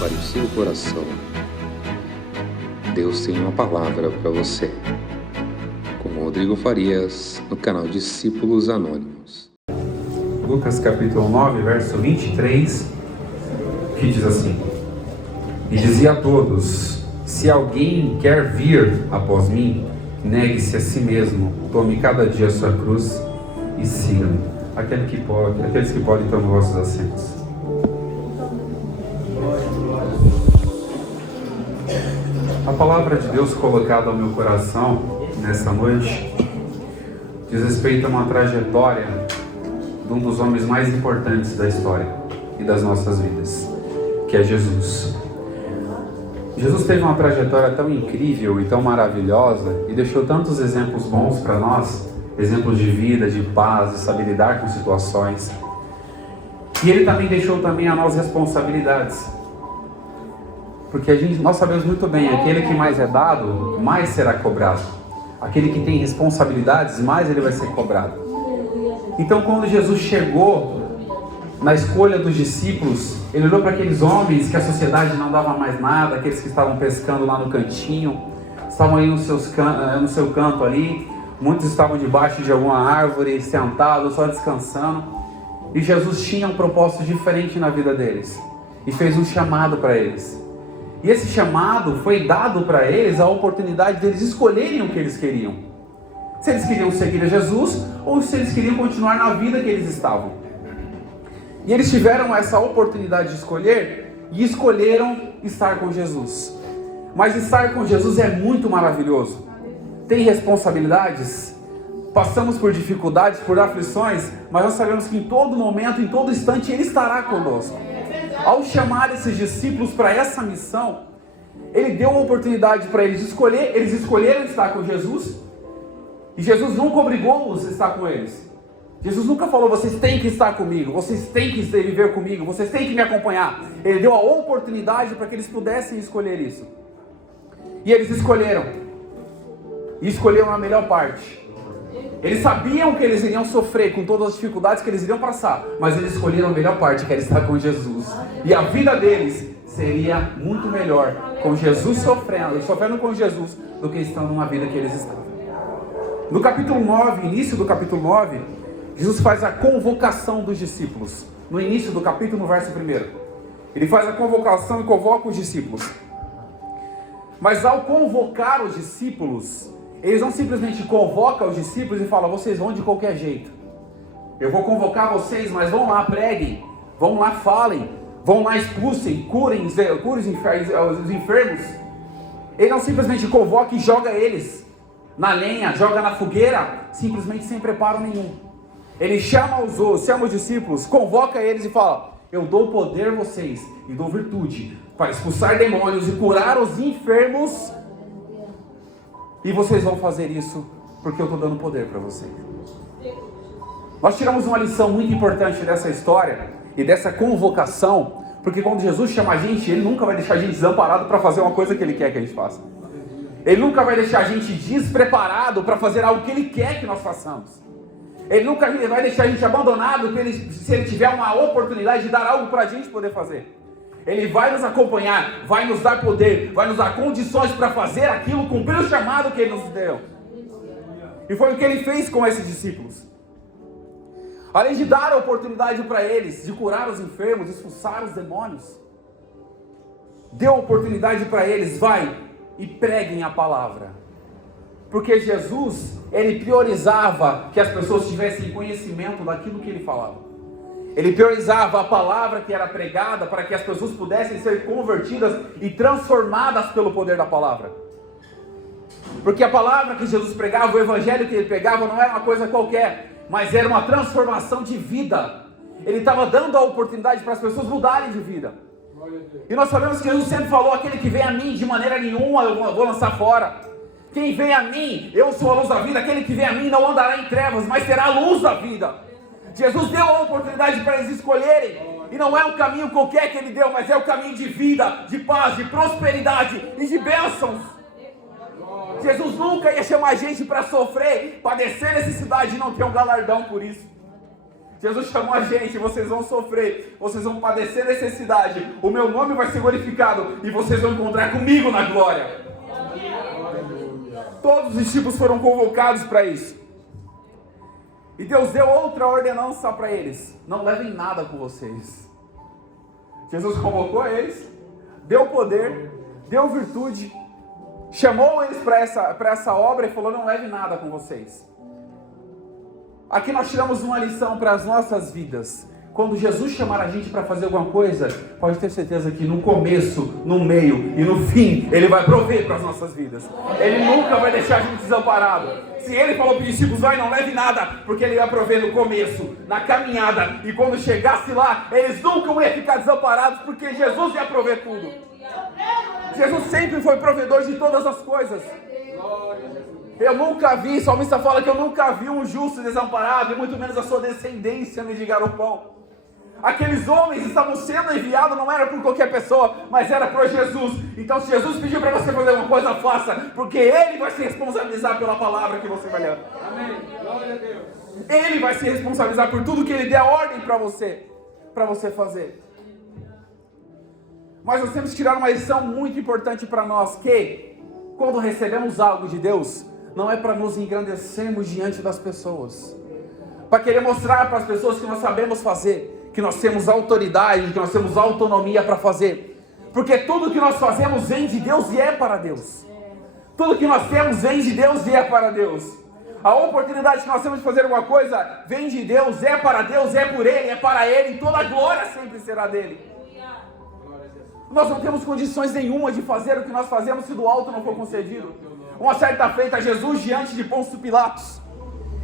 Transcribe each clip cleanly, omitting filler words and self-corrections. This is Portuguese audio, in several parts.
para o seu coração. Deus tem uma palavra para você. Com Rodrigo Farias, no canal Discípulos Anônimos. Lucas capítulo 9, verso 23, que diz assim: E dizia a todos: se alguém quer vir após mim, negue-se a si mesmo, tome cada dia a sua cruz e siga-me. Aqueles que podem, tomar vossos assentos. A palavra de Deus colocada ao meu coração nessa noite diz respeito a uma trajetória de um dos homens mais importantes da história e das nossas vidas, que é Jesus. Jesus teve uma trajetória tão incrível e tão maravilhosa e deixou tantos exemplos bons para nós, exemplos de vida, de paz, de saber lidar com situações. E ele também deixou também a nós responsabilidades. Porque nós sabemos muito bem, aquele que mais é dado, mais será cobrado. Aquele que tem responsabilidades, mais ele vai ser cobrado. Então, quando Jesus chegou na escolha dos discípulos, ele olhou para aqueles homens que a sociedade não dava mais nada, aqueles que estavam pescando lá no cantinho, estavam aí no seu canto ali, muitos estavam debaixo de alguma árvore, sentados, só descansando. E Jesus tinha um propósito diferente na vida deles e fez um chamado para eles. E esse chamado foi dado para eles a oportunidade deles escolherem o que eles queriam. Se eles queriam seguir a Jesus ou se eles queriam continuar na vida que eles estavam. E eles tiveram essa oportunidade de escolher e escolheram estar com Jesus. Mas estar com Jesus é muito maravilhoso. Tem responsabilidades, passamos por dificuldades, por aflições, mas nós sabemos que em todo momento, em todo instante, Ele estará conosco. Ao chamar esses discípulos para essa missão, Ele deu uma oportunidade para eles escolher, eles escolheram estar com Jesus, e Jesus nunca obrigou-os a estar com eles. Jesus nunca falou: vocês têm que estar comigo, vocês têm que viver comigo, vocês têm que me acompanhar. Ele deu a oportunidade para que eles pudessem escolher isso. E eles escolheram. E escolheram a melhor parte. Eles sabiam que eles iriam sofrer com todas as dificuldades que eles iriam passar, mas eles escolheram a melhor parte, que era estar com Jesus. E a vida deles seria muito melhor com Jesus sofrendo com Jesus, do que estando numa vida que eles estavam. No capítulo 9, início do capítulo 9, Jesus faz a convocação dos discípulos. No início do capítulo, no verso 1. Ele faz a convocação e convoca os discípulos. Mas ao convocar os discípulos, eles não simplesmente convocam os discípulos e falam: vocês vão de qualquer jeito. Eu vou convocar vocês, mas vão lá, preguem. Vão lá, falem. Vão lá, expulsem, curem os enfermos. Ele não simplesmente convoca e joga eles na lenha, joga na fogueira, simplesmente sem preparo nenhum. Ele chama os discípulos, convoca eles e fala: eu dou poder a vocês e dou virtude para expulsar demônios e curar os enfermos. E vocês vão fazer isso porque eu estou dando poder para vocês. Nós tiramos uma lição muito importante dessa história e dessa convocação, porque quando Jesus chama a gente, Ele nunca vai deixar a gente desamparado para fazer uma coisa que Ele quer que a gente faça. Ele nunca vai deixar a gente despreparado para fazer algo que Ele quer que nós façamos. Ele nunca vai deixar a gente abandonado se Ele tiver uma oportunidade de dar algo para a gente poder fazer. Ele vai nos acompanhar, vai nos dar poder, vai nos dar condições para fazer aquilo, cumprir o chamado que Ele nos deu. E foi o que Ele fez com esses discípulos. Além de dar a oportunidade para eles de curar os enfermos, expulsar os demônios, deu a oportunidade para eles: vai e preguem a palavra. Porque Jesus, Ele priorizava que as pessoas tivessem conhecimento daquilo que Ele falava. Ele priorizava a palavra que era pregada para que as pessoas pudessem ser convertidas e transformadas pelo poder da palavra. Porque a palavra que Jesus pregava, o evangelho que Ele pregava, não era uma coisa qualquer, mas era uma transformação de vida. Ele estava dando a oportunidade para as pessoas mudarem de vida. E nós sabemos que Jesus sempre falou: aquele que vem a mim, de maneira nenhuma eu vou lançar fora. Quem vem a mim, eu sou a luz da vida. Aquele que vem a mim não andará em trevas, mas terá a luz da vida. Jesus deu a oportunidade para eles escolherem. E não é um caminho qualquer que Ele deu, mas é o caminho de vida, de paz, de prosperidade e de bênçãos. Jesus nunca ia chamar a gente para sofrer, padecer necessidade e não ter um galardão por isso. Jesus chamou a gente, vocês vão sofrer, vocês vão padecer necessidade, o meu nome vai ser glorificado e vocês vão encontrar comigo na glória. Todos os discípulos foram convocados para isso. E Deus deu outra ordenança para eles: não levem nada com vocês. Jesus convocou eles, deu poder, deu virtude, chamou eles para essa obra e falou: não leve nada com vocês. Aqui nós tiramos uma lição para as nossas vidas. Quando Jesus chamar a gente para fazer alguma coisa, pode ter certeza que no começo, no meio e no fim, Ele vai prover para as nossas vidas. Ele nunca vai deixar a gente desamparado. Se Ele falou para os discípulos: vai, não leve nada, porque Ele vai prover no começo, na caminhada, e quando chegasse lá, eles nunca iam ficar desamparados, porque Jesus ia prover tudo. Jesus sempre foi provedor de todas as coisas. Eu nunca vi, o salmista fala que eu nunca vi um justo desamparado, e muito menos a sua descendência mendigar o pão. Aqueles homens estavam sendo enviados, não era por qualquer pessoa, mas era por Jesus. Então, se Jesus pediu para você fazer uma coisa, faça, porque Ele vai se responsabilizar pela palavra que você vai ler. Amém. Glória a Deus. Ele vai se responsabilizar por tudo que Ele der ordem para você fazer. Mas nós temos que tirar uma lição muito importante para nós, que quando recebemos algo de Deus, não é para nos engrandecermos diante das pessoas, para querer mostrar para as pessoas que nós sabemos fazer, que nós temos autoridade, que nós temos autonomia para fazer, porque tudo que nós fazemos vem de Deus e é para Deus. Tudo que nós temos vem de Deus e é para Deus. A oportunidade que nós temos de fazer alguma coisa vem de Deus, é para Deus, é por Ele, é para Ele, e toda a glória sempre será dele. Nós não temos condições nenhuma de fazer o que nós fazemos se do alto não for concedido. Uma certa feita, Jesus diante de Pôncio Pilatos,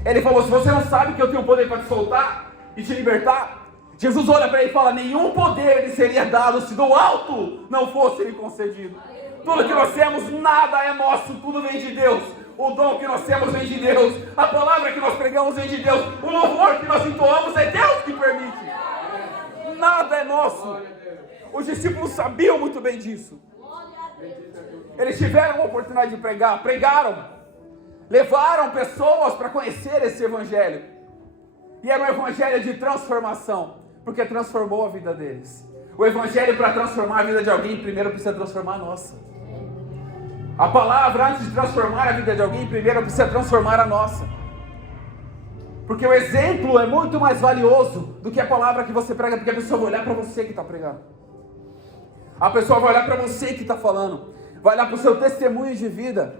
Ele falou: se você não sabe que eu tenho poder para te soltar e te libertar, Jesus olha para ele e fala: nenhum poder lhe seria dado se do alto não fosse lhe concedido. Tudo que nós temos, nada é nosso, tudo vem de Deus. O dom que nós temos vem de Deus, a palavra que nós pregamos vem de Deus, o louvor que nós entoamos é Deus que permite. Nada é nosso. Os discípulos sabiam muito bem disso. Eles tiveram a oportunidade de pregar, pregaram, levaram pessoas para conhecer esse evangelho. E era um evangelho de transformação, porque transformou a vida deles. O evangelho, para transformar a vida de alguém, primeiro precisa transformar a nossa. A palavra, antes de transformar a vida de alguém, primeiro precisa transformar a nossa. Porque o exemplo é muito mais valioso do que a palavra que você prega, porque a pessoa vai olhar para você que está pregando. A pessoa vai olhar para você que está falando, vai olhar para o seu testemunho de vida,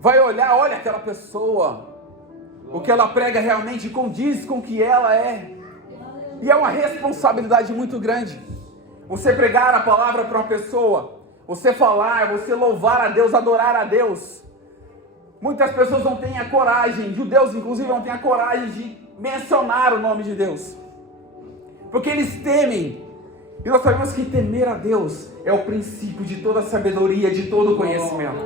vai olhar: olha aquela pessoa, o que ela prega realmente condiz com o que ela é. E é uma responsabilidade muito grande. Você pregar a palavra para uma pessoa, você falar, você louvar a Deus, adorar a Deus. Muitas pessoas não têm a coragem, judeus inclusive não têm a coragem de mencionar o nome de Deus, porque eles temem. E nós sabemos que temer a Deus é o princípio de toda a sabedoria, de todo o conhecimento.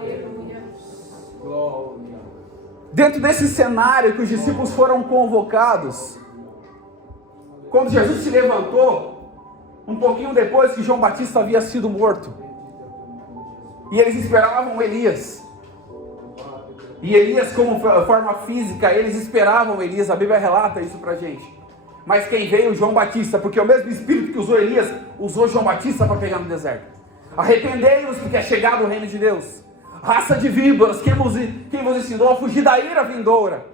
Dentro desse cenário que os discípulos foram convocados, quando Jesus se levantou, um pouquinho depois que João Batista havia sido morto, e eles esperavam Elias, e Elias como forma física, eles esperavam Elias, a Bíblia relata isso pra gente. Mas quem veio? João Batista, porque o mesmo Espírito que usou Elias, usou João Batista para pegar no deserto. Arrependei-vos, porque é chegado o reino de Deus. Raça de víboras, quem vos ensinou a fugir da ira vindoura?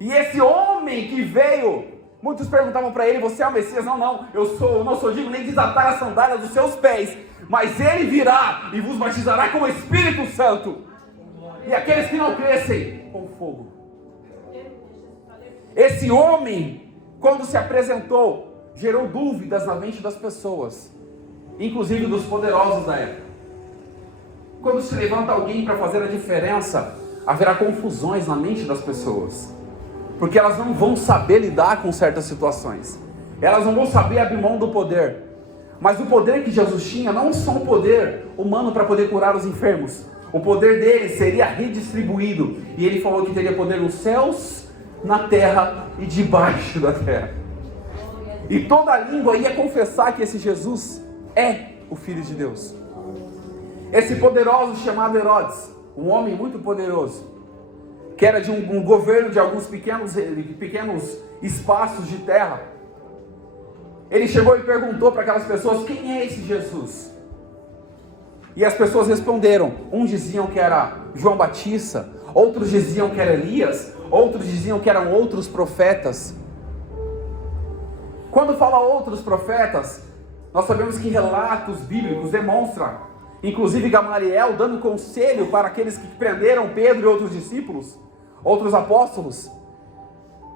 E esse homem que veio, muitos perguntavam para ele: você é o Messias? Não, eu não sou digno nem de desatar as sandálias dos seus pés, mas ele virá e vos batizará com o Espírito Santo, e aqueles que não crescem, com fogo. Esse homem, quando se apresentou, gerou dúvidas na mente das pessoas, inclusive dos poderosos da época. Quando se levanta alguém para fazer a diferença, haverá confusões na mente das pessoas, porque elas não vão saber lidar com certas situações, elas não vão saber abrir mão do poder. Mas o poder que Jesus tinha não só um poder humano para poder curar os enfermos, o poder dele seria redistribuído, e ele falou que teria poder nos céus, na terra e debaixo da terra. E toda a língua ia confessar que esse Jesus é o Filho de Deus. Esse poderoso chamado Herodes, um homem muito poderoso, que era de um governo de alguns pequenos espaços de terra. Ele chegou e perguntou para aquelas pessoas: quem é esse Jesus? E as pessoas responderam. Uns diziam que era João Batista, outros diziam que era Elias, outros diziam que eram outros profetas. Quando fala outros profetas, nós sabemos que relatos bíblicos demonstram, inclusive Gamaliel dando conselho para aqueles que prenderam Pedro e outros discípulos, outros apóstolos,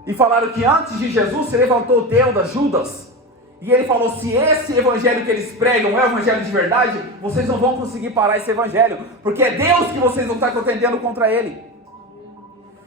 e falaram que antes de Jesus se levantou Teudas, Judas, e ele falou: se esse evangelho que eles pregam é o evangelho de verdade, vocês não vão conseguir parar esse evangelho, porque é Deus que vocês não estão contendendo contra ele.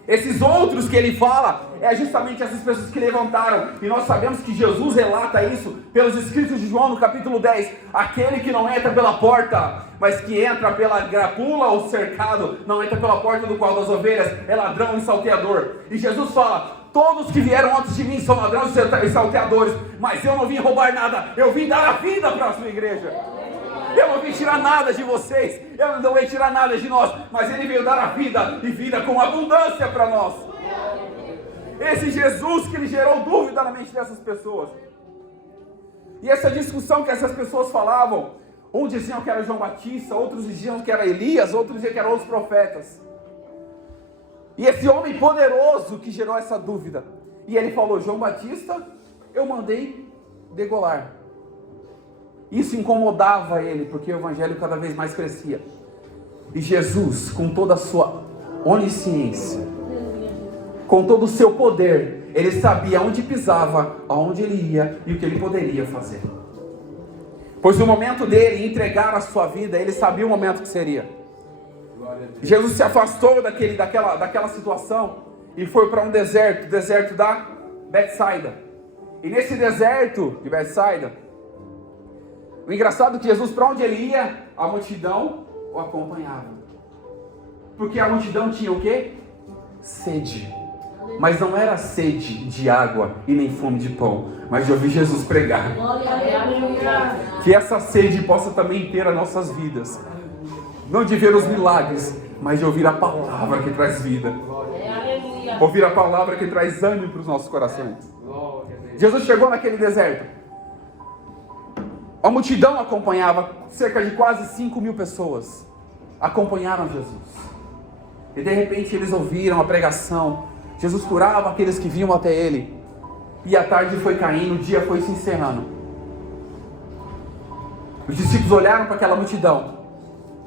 Esses outros que ele fala, é justamente essas pessoas que levantaram, e nós sabemos que Jesus relata isso pelos escritos de João no capítulo 10, aquele que não entra pela porta, mas que entra pela grapula ou cercado, não entra pela porta do qual das ovelhas, é ladrão e salteador. E Jesus fala: todos que vieram antes de mim são ladrões e salteadores, mas eu não vim roubar nada, eu vim dar a vida para a sua igreja. Eu não vim tirar nada de vocês, eu não vim tirar nada de nós, mas ele veio dar a vida, e vida com abundância para nós. Esse Jesus que ele gerou dúvida na mente dessas pessoas. E essa discussão que essas pessoas falavam, uns diziam que era João Batista, outros diziam que era Elias, outros diziam que eram outros profetas. E esse homem poderoso que gerou essa dúvida, e ele falou: João Batista, eu mandei degolar. Isso incomodava ele, porque o evangelho cada vez mais crescia. E Jesus, com toda a sua onisciência, com todo o seu poder, ele sabia onde pisava, aonde ele ia e o que ele poderia fazer. Pois no momento dele entregar a sua vida, ele sabia o momento que seria. Jesus se afastou daquela situação e foi para um deserto, o deserto da Betsaida. E nesse deserto de Betsaida, o engraçado é que Jesus, para onde ele ia, a multidão o acompanhava. Porque a multidão tinha o quê? Sede. Mas não era sede de água e nem fome de pão, mas de ouvir Jesus pregar. Que essa sede possa também ter as nossas vidas. Não de ver os milagres, mas de ouvir a palavra que traz vida. Ouvir a palavra que traz ânimo para os nossos corações. Jesus chegou naquele deserto. A multidão acompanhava, cerca de quase 5.000 pessoas acompanharam Jesus. E de repente eles ouviram a pregação. Jesus curava aqueles que vinham até ele. E a tarde foi caindo, o dia foi se encerrando. Os discípulos olharam para aquela multidão.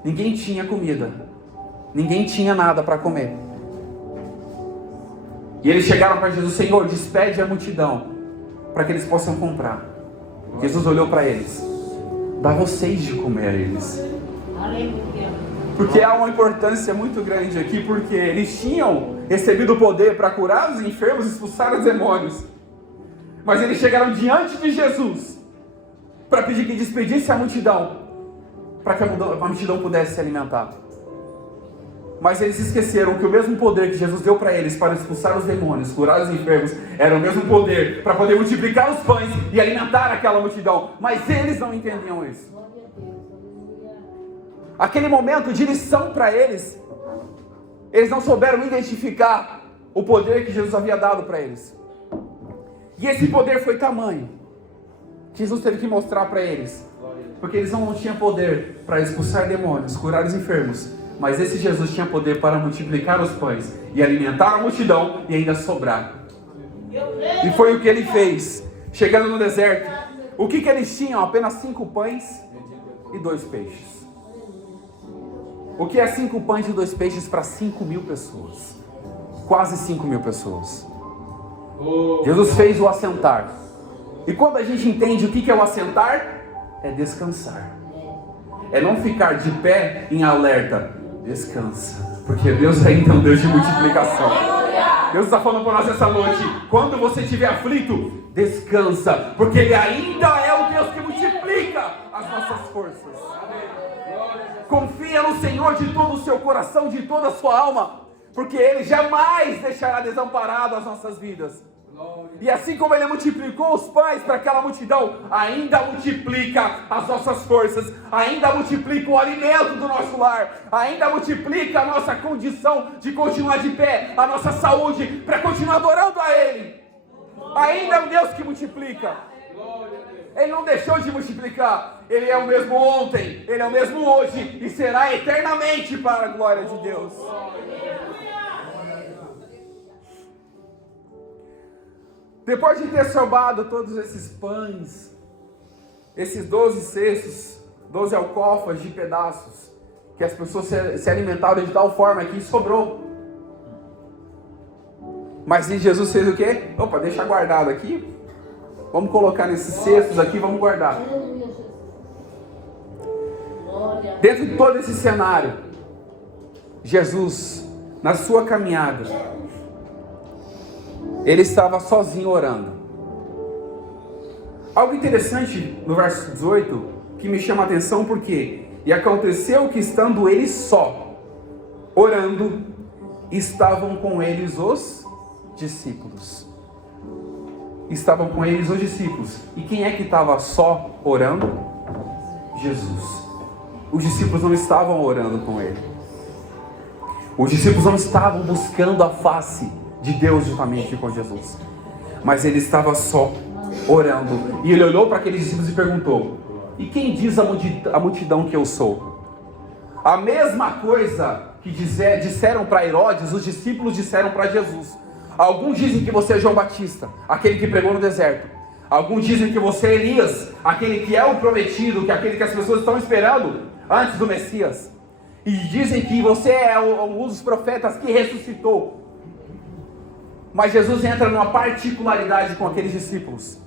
Ninguém tinha comida. Ninguém tinha nada para comer. E eles chegaram para Jesus: Senhor, despede a multidão, para que eles possam comprar. Jesus olhou para eles: dá vocês de comer a eles. Porque há uma importância muito grande aqui, porque eles tinham recebido o poder para curar os enfermos e expulsar os demônios. Mas eles chegaram diante de Jesus para pedir que despedisse a multidão, para que a multidão pudesse se alimentar. Mas eles esqueceram que o mesmo poder que Jesus deu para eles para expulsar os demônios, curar os enfermos, era o mesmo poder para poder multiplicar os pães e alimentar aquela multidão. Mas eles não entendiam isso. Aquele momento de lição para eles, eles não souberam identificar o poder que Jesus havia dado para eles. E esse poder foi tamanho que Jesus teve que mostrar para eles, porque eles não tinham poder para expulsar demônios, curar os enfermos. Mas esse Jesus tinha poder para multiplicar os pães e alimentar a multidão e ainda sobrar. E foi o que ele fez. Chegando no deserto, o que eles tinham? Apenas 5 pães e 2 peixes. O que é 5 pães e 2 peixes para 5.000 pessoas? Quase 5.000 pessoas. Jesus fez o assentar. E quando a gente entende o que é o assentar, é descansar. É não ficar de pé em alerta. Descansa, porque Deus ainda é um Deus de multiplicação. Deus está falando para nós essa noite: quando você estiver aflito, descansa, porque Ele ainda é o Deus que multiplica as nossas forças. Confia no Senhor de todo o seu coração, de toda a sua alma, porque Ele jamais deixará desamparado as nossas vidas. E assim como Ele multiplicou os pães para aquela multidão, ainda multiplica as nossas forças, ainda multiplica o alimento do nosso lar, ainda multiplica a nossa condição de continuar de pé, a nossa saúde, para continuar adorando a Ele. Ainda é um Deus que multiplica. Ele não deixou de multiplicar. Ele é o mesmo ontem, Ele é o mesmo hoje e será eternamente para a glória de Deus. Depois de ter somado todos esses pães, esses 12 cestos, 12 alcofas de pedaços, que as pessoas se alimentaram de tal forma que sobrou. Mas Jesus fez o quê? Opa, deixa guardado aqui. Vamos colocar nesses cestos aqui, vamos guardar. Dentro de todo esse cenário, Jesus, na sua caminhada, Ele estava sozinho orando. Algo interessante no verso 18, que me chama a atenção, porque e aconteceu que estando Ele só, orando, estavam com eles os discípulos. Estavam com eles os discípulos. E quem é que estava só orando? Jesus. Os discípulos não estavam orando com Ele. Os discípulos não estavam buscando a face de Deus juntamente com Jesus. Mas Ele estava só orando. E Ele olhou para aqueles discípulos e perguntou: e quem diz a multidão que eu sou? A mesma coisa que disseram para Herodes, os discípulos disseram para Jesus. Alguns dizem que você é João Batista, aquele que pregou no deserto. Alguns dizem que você é Elias, aquele que é o prometido, que é aquele que as pessoas estão esperando antes do Messias. E dizem que você é um dos profetas que ressuscitou. Mas Jesus entra numa particularidade com aqueles discípulos.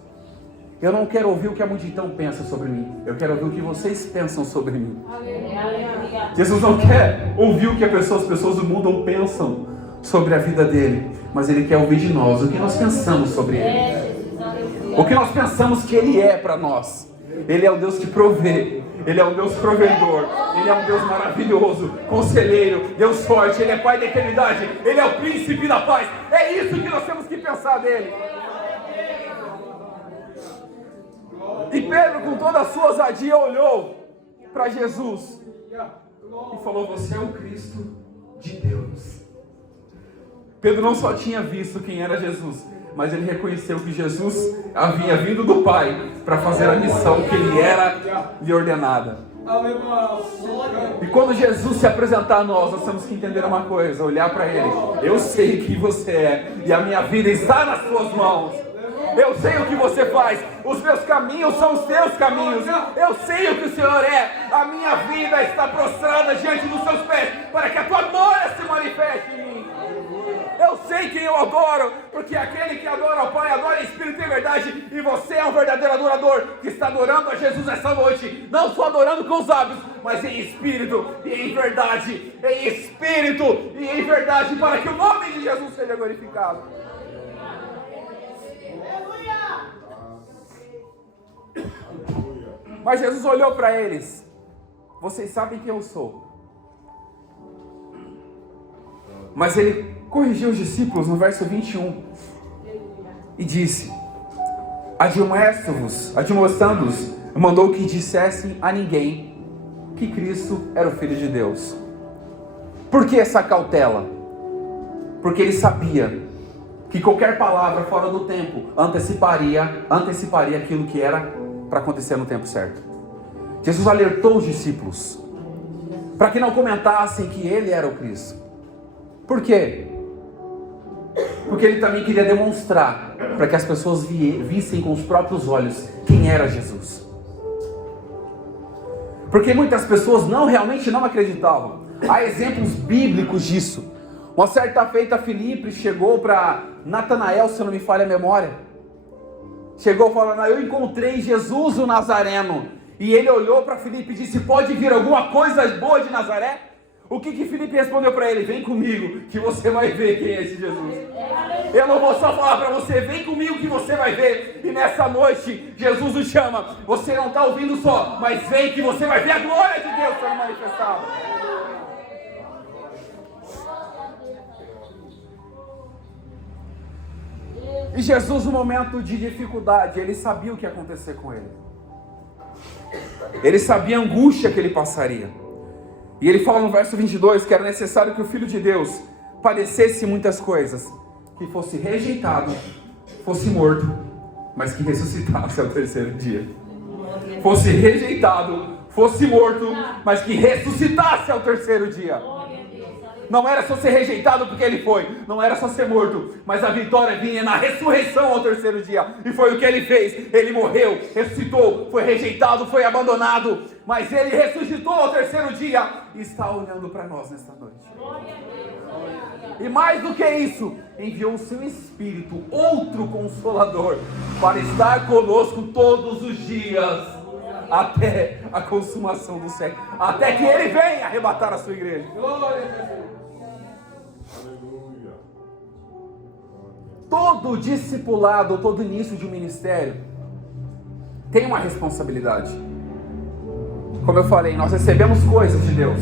Eu não quero ouvir o que a multidão pensa sobre mim. Eu quero ouvir o que vocês pensam sobre mim. Jesus não quer ouvir o que as pessoas do mundo pensam sobre a vida dele. Mas Ele quer ouvir de nós o que nós pensamos sobre Ele. O que nós pensamos que Ele é para nós. Ele é o Deus que provê. Ele é um Deus provedor. Ele é um Deus maravilhoso, conselheiro, Deus forte. Ele é Pai da eternidade. Ele é o príncipe da paz. É isso que nós temos que pensar dele. E Pedro, com toda a sua ousadia, olhou para Jesus e falou: você é o Cristo de Deus. Pedro não só tinha visto quem era Jesus, mas ele reconheceu que Jesus havia vindo do Pai para fazer a missão que lhe era lhe ordenada. E quando Jesus se apresentar a nós temos que entender uma coisa, olhar para Ele. Eu sei quem você é e a minha vida está nas suas mãos. Eu sei o que você faz. Os meus caminhos são os teus caminhos. Eu sei o que o Senhor é. A minha vida está prostrada diante dos seus pés para que a tua glória se manifeste em mim. Eu sei quem eu adoro, porque aquele que adora ao Pai adora em espírito e verdade. E você é um verdadeiro adorador que está adorando a Jesus essa noite. Não só adorando com os lábios, mas em espírito e em verdade. Em espírito e em verdade, para que o nome de Jesus seja glorificado. Mas Jesus olhou para eles: vocês sabem quem eu sou. Mas Ele corrigiu os discípulos no verso 21 e disse: admoestando-os, mandou que dissessem a ninguém que Cristo era o Filho de Deus. Por que essa cautela? Porque ele sabia que qualquer palavra fora do tempo anteciparia aquilo que era para acontecer no tempo certo. Jesus alertou os discípulos para que não comentassem que Ele era o Cristo. Por quê? Porque Ele também queria demonstrar para que as pessoas vissem com os próprios olhos quem era Jesus. Porque muitas pessoas realmente não acreditavam. Há exemplos bíblicos disso. Uma certa feita, Filipe chegou para Natanael, se não me falha a memória. Chegou falando: eu encontrei Jesus o Nazareno. E ele olhou para Filipe e disse: pode vir alguma coisa boa de Nazaré? O que Filipe respondeu para ele? Vem comigo que você vai ver quem é esse Jesus. Eu não vou só falar para você, vem comigo que você vai ver. E nessa noite Jesus nos chama. Você não está ouvindo só, mas vem que você vai ver a glória de Deus sendo manifestada. E Jesus, no momento de dificuldade, ele sabia o que ia acontecer com ele. Ele sabia a angústia que ele passaria. E ele fala no verso 22 que era necessário que o Filho de Deus padecesse muitas coisas, que fosse rejeitado, fosse morto, mas que ressuscitasse ao terceiro dia. Fosse rejeitado, fosse morto, mas que ressuscitasse ao terceiro dia. Não era só ser rejeitado porque ele foi, não era só ser morto, mas a vitória vinha na ressurreição ao terceiro dia. E foi o que ele fez. Ele morreu, ressuscitou, foi rejeitado, foi abandonado, mas ele ressuscitou ao terceiro dia e está olhando para nós nesta noite. E mais do que isso, enviou o seu Espírito, outro Consolador, para estar conosco todos os dias, até a consumação do século, até que ele venha arrebatar a sua igreja. Todo discipulado, todo início de um ministério tem uma responsabilidade. Como eu falei, nós recebemos coisas de Deus,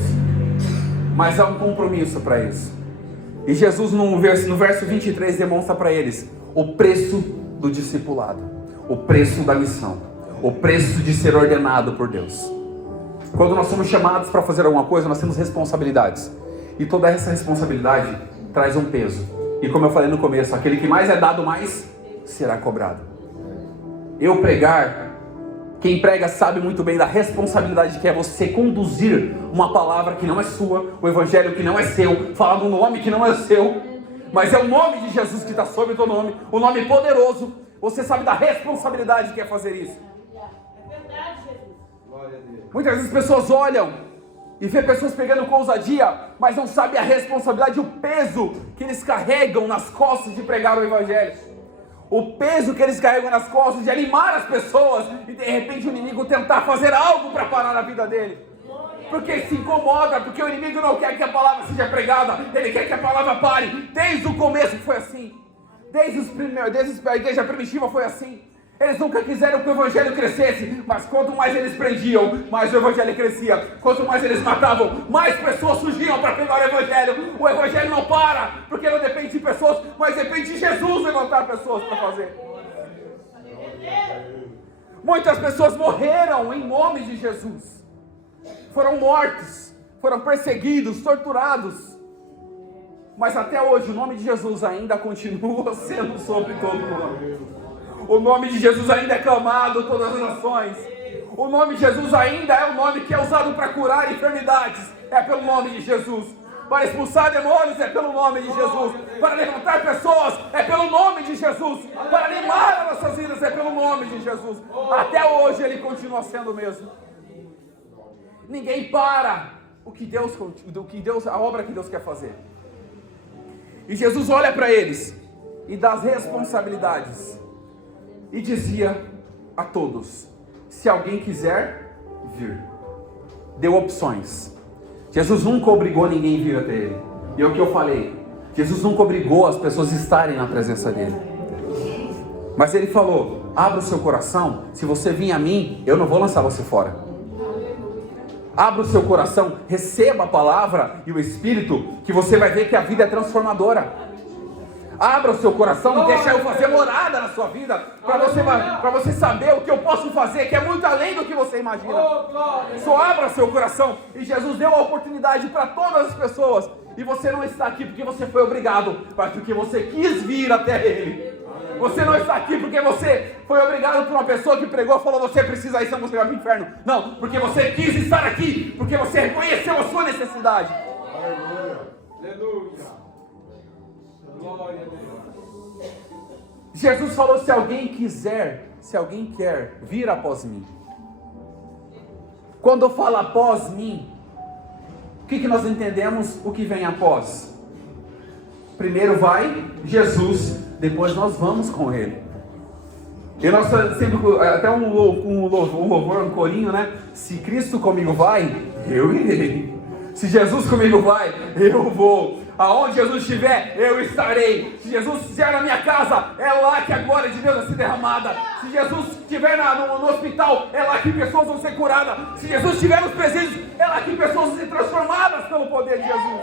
mas há um compromisso para isso. E Jesus no verso 23 demonstra para eles o preço do discipulado, o preço da missão, o preço de ser ordenado por Deus. Quando nós somos chamados para fazer alguma coisa, nós temos responsabilidades. E toda essa responsabilidade traz um peso. E como eu falei no começo, aquele que mais é dado, mais será cobrado. Eu pregar, quem prega sabe muito bem da responsabilidade que é você conduzir uma palavra que não é sua, o evangelho que não é seu, falar um nome que não é seu, mas é o nome de Jesus que está sobre o teu nome, o nome poderoso. Você sabe da responsabilidade que é fazer isso. É verdade, Jesus. Glória a Deus. Muitas vezes as pessoas olham e vê pessoas pregando com ousadia, mas não sabem a responsabilidade, o peso que eles carregam nas costas de pregar o evangelho. O peso que eles carregam nas costas de animar as pessoas e de repente o inimigo tentar fazer algo para parar a vida dele. Porque se incomoda, porque o inimigo não quer que a palavra seja pregada, ele quer que a palavra pare. Desde o começo foi assim. Desde a igreja primitiva foi assim. Eles nunca quiseram que o evangelho crescesse, mas quanto mais eles prendiam, mais o evangelho crescia. Quanto mais eles matavam, mais pessoas surgiam para pegar o evangelho. O evangelho não para, porque não depende de pessoas, mas depende de Jesus levantar pessoas para fazer. Muitas pessoas morreram em nome de Jesus. Foram mortos, foram perseguidos, torturados. Mas até hoje o nome de Jesus ainda continua sendo sobre todo mundo. O nome de Jesus ainda é clamado em todas as nações. O nome de Jesus ainda é o nome que é usado para curar enfermidades. É pelo nome de Jesus. Para expulsar demônios é pelo nome de Jesus. Para levantar pessoas é pelo nome de Jesus. Para animar as nossas vidas é pelo nome de Jesus. Até hoje ele continua sendo o mesmo. Ninguém para a obra que Deus quer fazer. E Jesus olha para eles e dá as responsabilidades. E dizia a todos: se alguém quiser vir, deu opções. Jesus nunca obrigou ninguém a vir até ele. E é o que eu falei, Jesus nunca obrigou as pessoas a estarem na presença dele. Mas ele falou: abra o seu coração, se você vir a mim, eu não vou lançar você fora. Abra o seu coração, receba a palavra e o Espírito, que você vai ver que a vida é transformadora. Abra o seu coração e deixa eu fazer morada na sua vida, para você saber o que eu posso fazer, que é muito além do que você imagina. Só abra seu coração. E Jesus deu a oportunidade para todas as pessoas. E você não está aqui porque você foi obrigado, mas porque você quis vir até Ele. Você não está aqui porque você foi obrigado por uma pessoa que pregou e falou: você precisa ir, senão você vai para o inferno. Não, porque você quis estar aqui, porque você reconheceu a sua necessidade. Aleluia. Aleluia. Glória a Deus. Jesus falou: se alguém quer vir após mim. Quando eu falo após mim, o que nós entendemos o que vem após? Primeiro vai Jesus, depois nós vamos com Ele. E nós sempre, até um louvor, um corinho, né? Se Cristo comigo vai, eu irei. Se Jesus comigo vai, eu vou. Aonde Jesus estiver, eu estarei. Se Jesus estiver na minha casa, é lá que a glória de Deus vai ser derramada. Se Jesus estiver no hospital, é lá que pessoas vão ser curadas. Se Jesus estiver nos presídios, é lá que pessoas vão ser transformadas pelo poder de Jesus.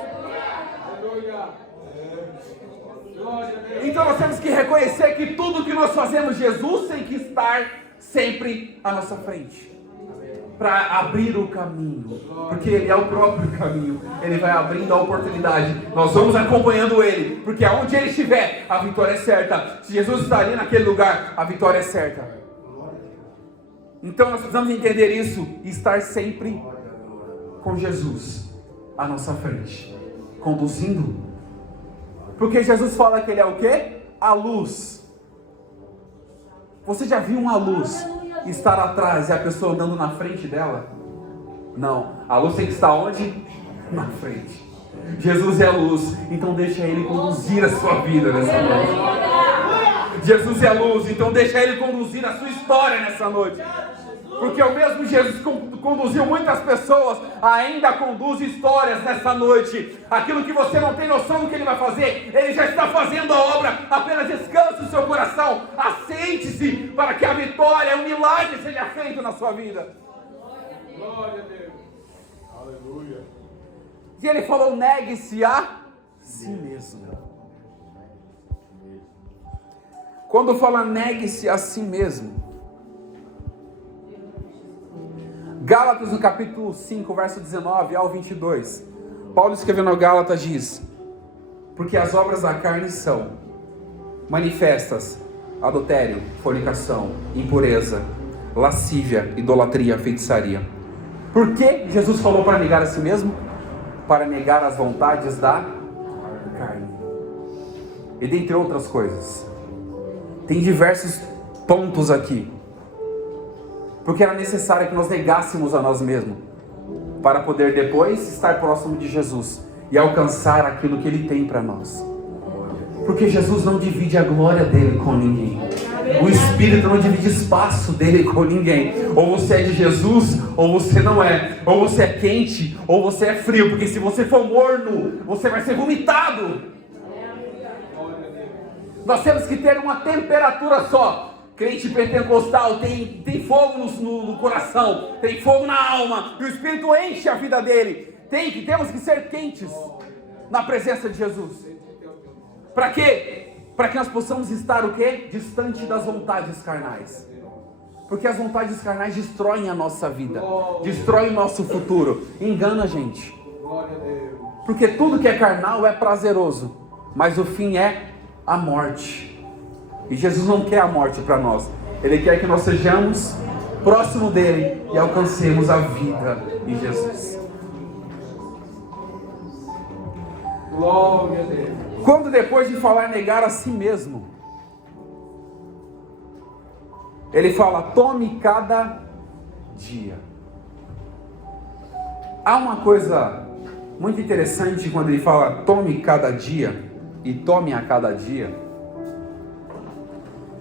Então nós temos que reconhecer que tudo que nós fazemos, Jesus tem que estar sempre à nossa frente. para abrir o caminho, porque Ele é o próprio caminho. Ele vai abrindo a oportunidade. Nós vamos acompanhando Ele, porque aonde Ele estiver, a vitória é certa. Se Jesus está ali naquele lugar, a vitória é certa. Então nós precisamos entender isso e estar sempre com Jesus à nossa frente, conduzindo. Porque Jesus fala que Ele é o quê? A luz. Você já viu uma luz estar atrás e a pessoa andando na frente dela? Não, a luz tem que estar onde? Na frente. Jesus é a luz, então deixa Ele conduzir a sua vida nessa noite. Jesus é a luz, então deixa Ele conduzir a sua história nessa noite. Porque o mesmo Jesus conduziu muitas pessoas, ainda conduz histórias nessa noite. Aquilo que você não tem noção do que Ele vai fazer, Ele já está fazendo a obra. Apenas descanse o seu coração, assente-se para que a vitória, o milagre seja feito na sua vida. Glória a Deus. Aleluia. E Ele falou: negue-se a si mesmo. Quando fala negue-se a si mesmo, Gálatas no capítulo 5, verso 19 ao 22, Paulo escrevendo a Gálatas diz: porque as obras da carne são manifestas: adultério, fornicação, impureza, lascívia, idolatria, feitiçaria. Por que Jesus falou para negar a si mesmo? Para negar as vontades da carne. E dentre outras coisas. Tem diversos pontos aqui. Porque era necessário que nós negássemos a nós mesmos, para poder depois estar próximo de Jesus e alcançar aquilo que Ele tem para nós. Porque Jesus não divide a glória dele com ninguém. O Espírito não divide espaço dele com ninguém. Ou você é de Jesus, ou você não é. Ou você é quente, ou você é frio. Porque se você for morno, você vai ser vomitado. Nós temos que ter uma temperatura só. Crente pentecostal tem fogo no coração, tem fogo na alma, e o Espírito enche a vida dele. Temos que ser quentes na presença de Jesus. Para quê? Para que nós possamos estar o quê? Distante das vontades carnais. Porque as vontades carnais destroem a nossa vida, destroem o nosso futuro, engana a gente. Porque tudo que é carnal é prazeroso, mas o fim é a morte. E Jesus não quer a morte para nós. Ele quer que nós sejamos próximo dele e alcancemos a vida em Jesus. Glória a Deus. Quando depois de falar negar a si mesmo, ele fala: tome cada dia. Há uma coisa muito interessante quando ele fala tome cada dia e tome a cada dia.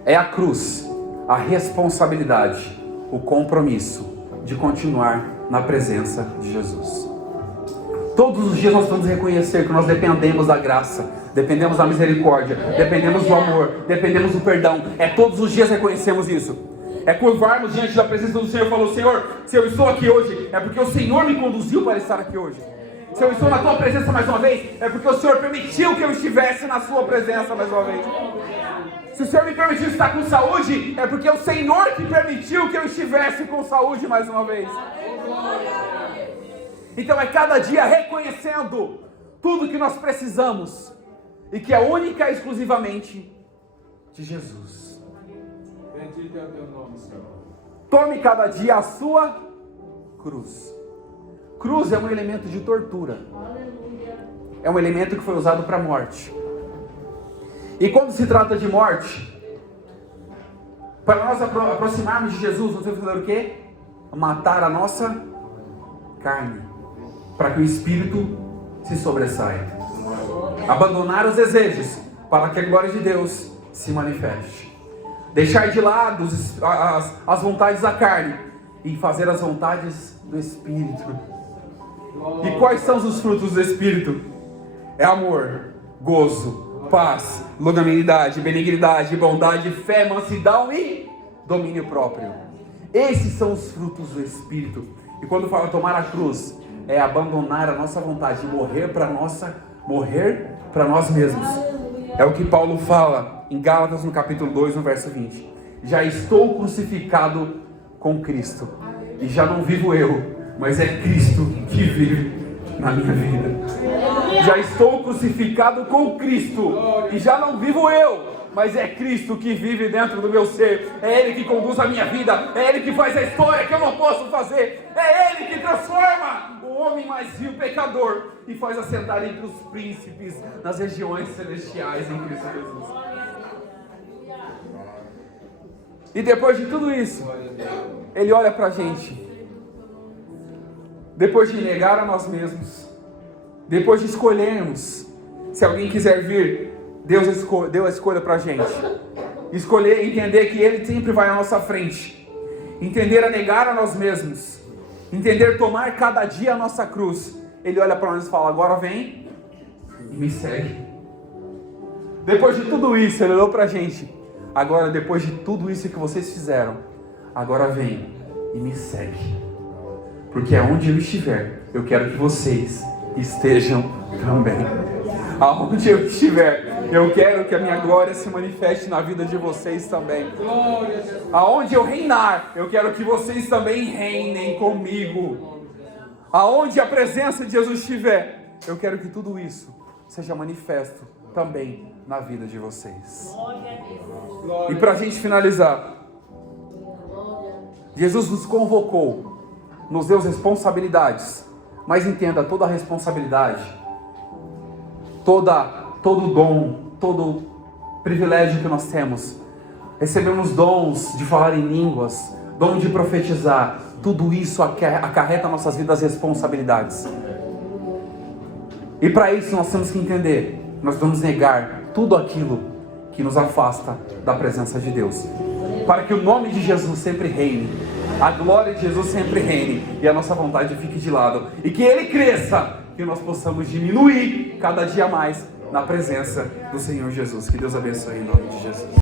É a cruz, a responsabilidade, o compromisso de continuar na presença de Jesus. Todos os dias nós vamos reconhecer que nós dependemos da graça, dependemos da misericórdia, dependemos do amor, dependemos do perdão. Todos os dias reconhecemos isso. É curvarmos diante da presença do Senhor e falar: Senhor, se eu estou aqui hoje, é porque o Senhor me conduziu para estar aqui hoje. Se eu estou na tua presença mais uma vez, é porque o Senhor permitiu que eu estivesse na sua presença mais uma vez. Se o Senhor me permitiu estar com saúde, é porque o Senhor que permitiu que eu estivesse com saúde mais uma vez. Então é cada dia reconhecendo tudo que nós precisamos e que é única e exclusivamente de Jesus. Bendito é o teu nome, Senhor. Tome cada dia a sua cruz. Cruz é um elemento de tortura. É um elemento que foi usado para a morte. E quando se trata de morte, para nós aproximarmos de Jesus, nós temos que fazer o quê? Matar a nossa carne, para que o Espírito se sobressaia. Abandonar os desejos, para que a glória de Deus se manifeste. Deixar de lado as vontades da carne e fazer as vontades do Espírito. E quais são os frutos do Espírito? É amor, gozo, paz, longanimidade, benignidade, bondade, fé, mansidão e domínio próprio. Esses são os frutos do Espírito. E quando fala tomar a cruz, é abandonar a nossa vontade, morrer para nós mesmos. É o que Paulo fala em Gálatas no capítulo 2, no verso 20. Já estou crucificado com Cristo. E já não vivo eu, mas é Cristo que vive na minha vida. Já estou crucificado com Cristo. E já não vivo eu, mas é Cristo que vive dentro do meu ser. É Ele que conduz a minha vida. É Ele que faz a história que eu não posso fazer. É Ele que transforma o homem mais vil pecador e faz assentar entre os príncipes nas regiões celestiais em Cristo Jesus. E depois de tudo isso, Ele olha pra gente. Depois de negar a nós mesmos, depois de escolhermos, se alguém quiser vir, Deus deu a escolha pra gente. Escolher, entender que Ele sempre vai à nossa frente. Entender a negar a nós mesmos. Entender tomar cada dia a nossa cruz. Ele olha para nós e fala, agora vem e me segue. Depois de tudo isso, Ele olhou pra gente. Agora, depois de tudo isso que vocês fizeram, agora vem e me segue. Porque aonde eu estiver, eu quero que vocês estejam também. Aonde eu estiver, eu quero que a minha glória se manifeste na vida de vocês também. Aonde eu reinar, eu quero que vocês também reinem comigo. Aonde a presença de Jesus estiver, eu quero que tudo isso seja manifesto também na vida de vocês. E para a gente finalizar, Jesus nos convocou, nos deu responsabilidades, mas entenda, toda a responsabilidade, todo dom, todo privilégio que nós temos, recebemos dons de falar em línguas, dom de profetizar, tudo isso acarreta nas nossas vidas responsabilidades. E para isso nós temos que entender, nós vamos negar tudo aquilo que nos afasta da presença de Deus, para que o nome de Jesus sempre reine, a glória de Jesus sempre reine e a nossa vontade fique de lado, e que Ele cresça, que nós possamos diminuir cada dia mais na presença do Senhor Jesus. Que Deus abençoe em nome de Jesus.